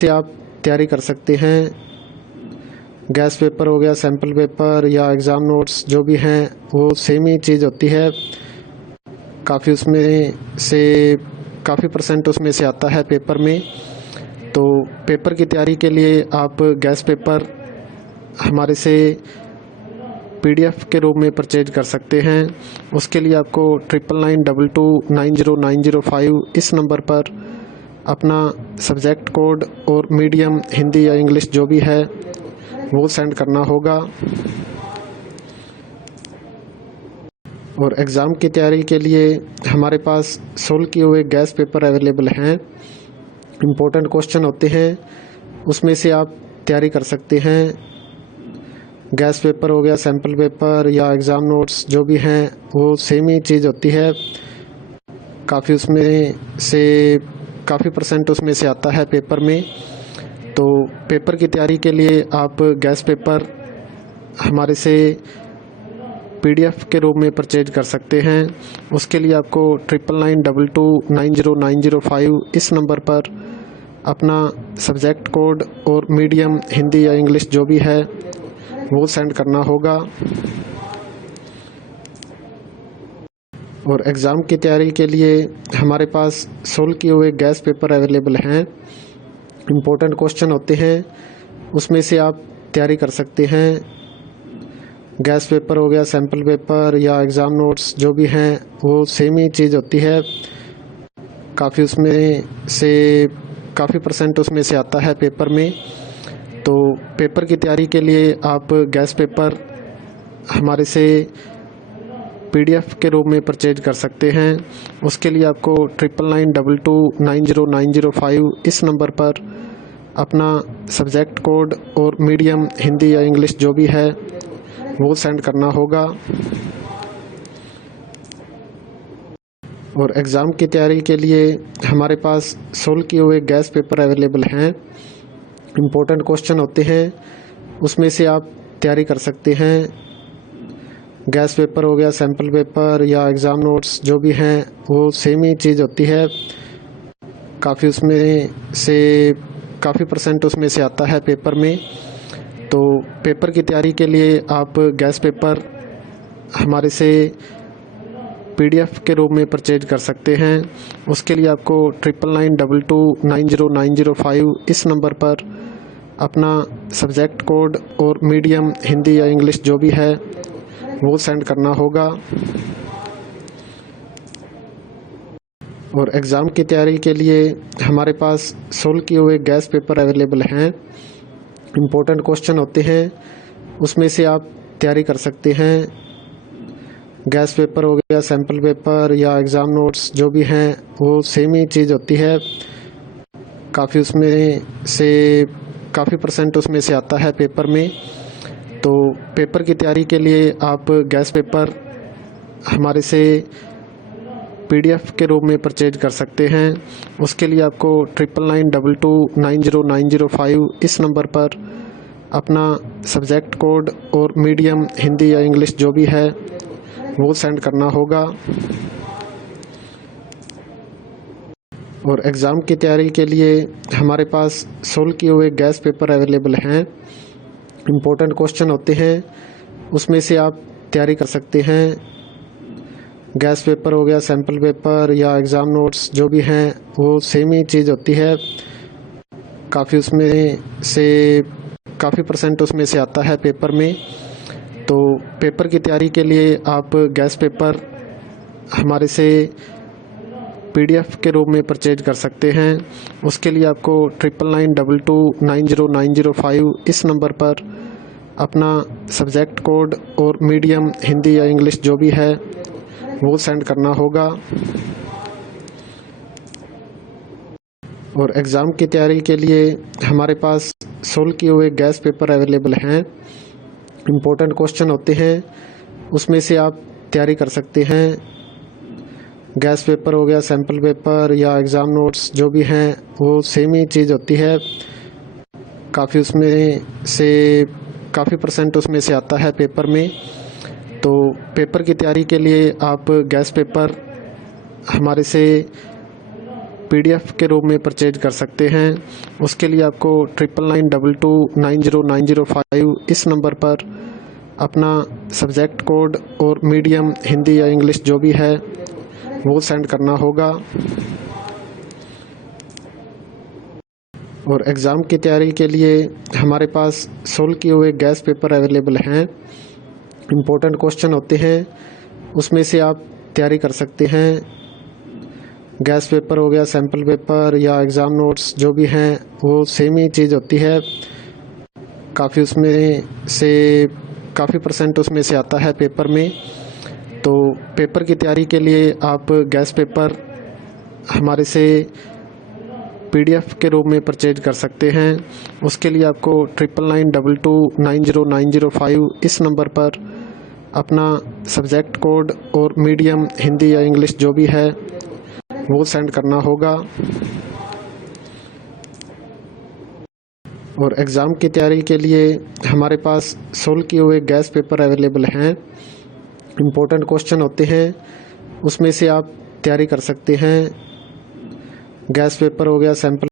से आप तैयारी कर सकते हैं। गैस पेपर हो गया, सैम्पल पेपर या एग्ज़ाम नोट्स जो भी हैं वो सेम ही चीज़ होती है। काफ़ी उसमें से काफ़ी परसेंट उसमें से आता है पेपर में। तो पेपर की तैयारी के लिए आप गैस पेपर हमारे से PDF के रूप में परचेज कर सकते हैं। उसके लिए आपको 9992290905 इस नंबर पर अपना सब्जेक्ट कोड और मीडियम हिंदी या इंग्लिश जो भी है वो सेंड करना होगा। और एग्ज़ाम की तैयारी के लिए हमारे पास सोल्व किए हुए गैस पेपर अवेलेबल हैं। इम्पोर्टेंट क्वेश्चन होते हैं, उसमें से आप तैयारी कर सकते हैं। गैस पेपर हो गया, सैम्पल पेपर या एग्ज़ाम नोट्स जो भी हैं वो सेम ही चीज़ होती है। काफ़ी उसमें से काफ़ी परसेंट उसमें से आता है पेपर में। तो पेपर की तैयारी के लिए आप गैस पेपर हमारे से PDF के रूप में परचेज कर सकते हैं। उसके लिए आपको 9992290905 इस नंबर पर अपना सब्जेक्ट कोड और मीडियम हिंदी या इंग्लिश जो भी है वो सेंड करना होगा। और एग्ज़ाम की तैयारी के लिए हमारे पास सोल्व किए हुए गैस पेपर अवेलेबल हैं। इम्पोर्टेंट क्वेश्चन होते हैं, उसमें से आप तैयारी कर सकते हैं। गैस पेपर हो गया, सैम्पल पेपर या एग्ज़ाम नोट्स जो भी हैं वो सेम ही चीज़ होती है। काफ़ी उसमें से काफ़ी परसेंट उसमें से आता है पेपर में। तो पेपर की तैयारी के लिए आप गैस पेपर हमारे से PDF के रूप में परचेज कर सकते हैं। उसके लिए आपको 9992290905 इस नंबर पर अपना सब्जेक्ट कोड और मीडियम हिंदी या इंग्लिश जो भी है वो सेंड करना होगा। और एग्ज़ाम की तैयारी के लिए हमारे पास सोल्व किए हुए गैस पेपर अवेलेबल हैं। इम्पोर्टेंट क्वेश्चन होते हैं, उसमें से आप तैयारी कर सकते हैं। गैस पेपर हो गया, सैम्पल पेपर या एग्ज़ाम नोट्स जो भी हैं वो सेम ही चीज़ होती है। काफ़ी उसमें से काफ़ी परसेंट उसमें से आता है पेपर में। तो पेपर की तैयारी के लिए आप गैस पेपर हमारे से PDF के रूप में परचेज कर सकते हैं। उसके लिए आपको 9992290905 इस नंबर पर अपना सब्जेक्ट कोड और मीडियम हिंदी या इंग्लिश जो भी है वो सेंड करना होगा। और एग्ज़ाम की तैयारी के लिए हमारे पास सोल्व किए हुए गैस पेपर अवेलेबल हैं। इम्पोर्टेंट क्वेश्चन होते हैं, उसमें से आप तैयारी कर सकते हैं। गैस पेपर हो गया, सैम्पल पेपर या एग्ज़ाम नोट्स जो भी हैं वो सेम ही चीज़ होती है। काफ़ी उसमें से काफ़ी परसेंट उसमें से आता है पेपर में। तो पेपर की तैयारी के लिए आप गैस पेपर हमारे से PDF के रूप में परचेज कर सकते हैं। उसके लिए आपको 9992290905 इस नंबर पर अपना सब्जेक्ट कोड और मीडियम हिंदी या इंग्लिश जो भी है वो सेंड करना होगा। और एग्ज़ाम की तैयारी के लिए हमारे पास सोल्व किए हुए गैस पेपर अवेलेबल हैं। इम्पोर्टेंट क्वेश्चन होते हैं, उसमें से आप तैयारी कर सकते हैं। गैस पेपर हो गया, सैम्पल पेपर या एग्ज़ाम नोट्स जो भी हैं वो सेम ही चीज़ होती है। काफ़ी उसमें से काफ़ी परसेंट उसमें से आता है पेपर में। तो पेपर की तैयारी के लिए आप गैस पेपर हमारे से PDF के रूप में परचेज कर सकते हैं। उसके लिए आपको 9992290905 इस नंबर पर अपना सब्जेक्ट कोड और मीडियम हिंदी या इंग्लिश जो भी है वो सेंड करना होगा। और एग्ज़ाम की तैयारी के लिए हमारे पास सोल्व किए हुए गैस पेपर अवेलेबल हैं। इम्पोर्टेंट क्वेश्चन होते हैं, उसमें से आप तैयारी कर सकते हैं। गैस पेपर हो गया, सैम्पल पेपर या एग्ज़ाम नोट्स जो भी हैं वो सेम ही चीज़ होती है। काफ़ी उसमें से काफ़ी परसेंट उसमें से आता है पेपर में। तो पेपर की तैयारी के लिए आप गैस पेपर हमारे से PDF के रूप में परचेज कर सकते हैं। उसके लिए आपको 9992290905 इस नंबर पर अपना सब्जेक्ट कोड और मीडियम हिंदी या इंग्लिश जो भी है वो सेंड करना होगा। और एग्ज़ाम की तैयारी के लिए हमारे पास सोल्व किए हुए गैस पेपर अवेलेबल हैं। इम्पोर्टेंट क्वेश्चन होते हैं, उसमें से आप तैयारी कर सकते हैं। गैस पेपर हो गया, सैम्पल पेपर या एग्ज़ाम नोट्स जो भी हैं वो सेम ही चीज़ होती है। काफ़ी उसमें से काफ़ी % उसमें से आता है पेपर में। तो पेपर की तैयारी के लिए आप गैस पेपर हमारे से PDF के रूप में परचेज कर सकते हैं। उसके लिए आपको 9992290905 इस नंबर पर अपना सब्जेक्ट कोड और मीडियम हिंदी या इंग्लिश जो भी है वो सेंड करना होगा। और एग्ज़ाम की तैयारी के लिए हमारे पास सोल्व किए हुए गैस पेपर अवेलेबल हैं। इम्पोर्टेंट क्वेश्चन होते हैं, उसमें से आप तैयारी कर सकते हैं। गैस पेपर हो गया, सैम्पल